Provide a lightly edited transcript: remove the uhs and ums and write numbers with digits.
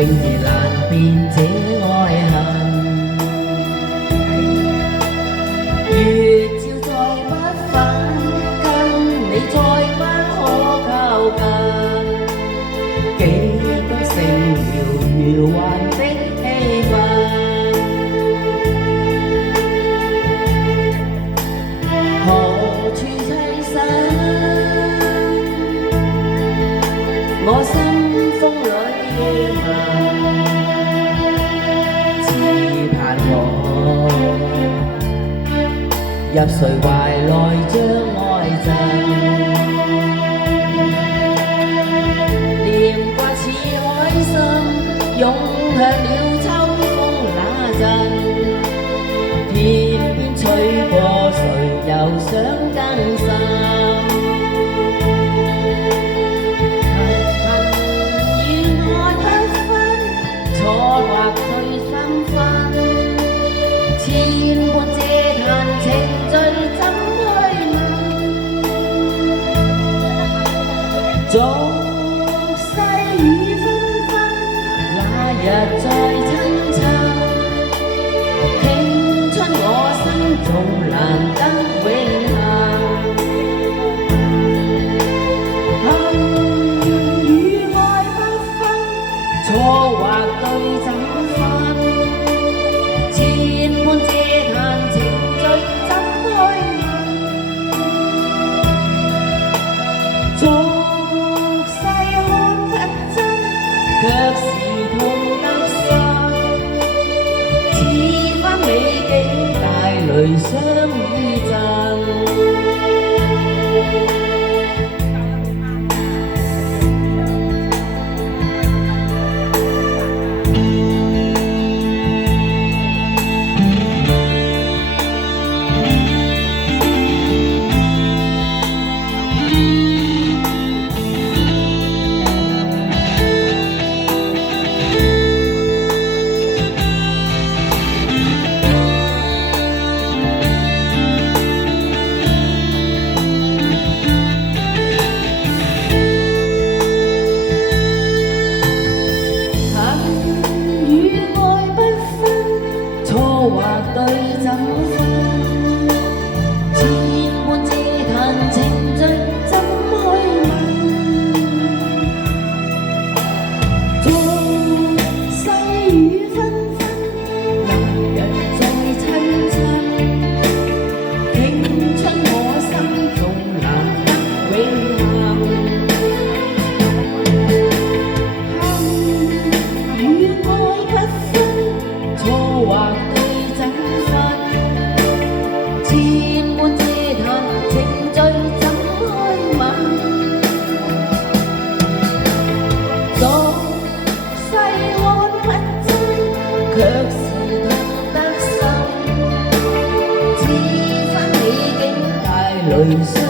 竟已難辨這愛恨。月照再不返，跟你再不可靠近，幾多成遙幻的氣氛。何處棲身？我心風裏問，只盼我入誰懷內將愛贈，念掛似海深，湧向了秋風那陣，天邊吹過誰又想更深。俗世雨紛紛，那日再親親，青春我心中難得永恆。恨與愛不分，錯或對怎分？千般嗟嘆情緒怎去問？卻是痛得心，似番美景帶淚相依贈。或對怎分？千般嗟嘆情緒怎去問？俗世雨紛紛，那日再親親，青春我心中難得永恆。恨與愛不分，錯或卻是痛得心，似番美景帶淚相。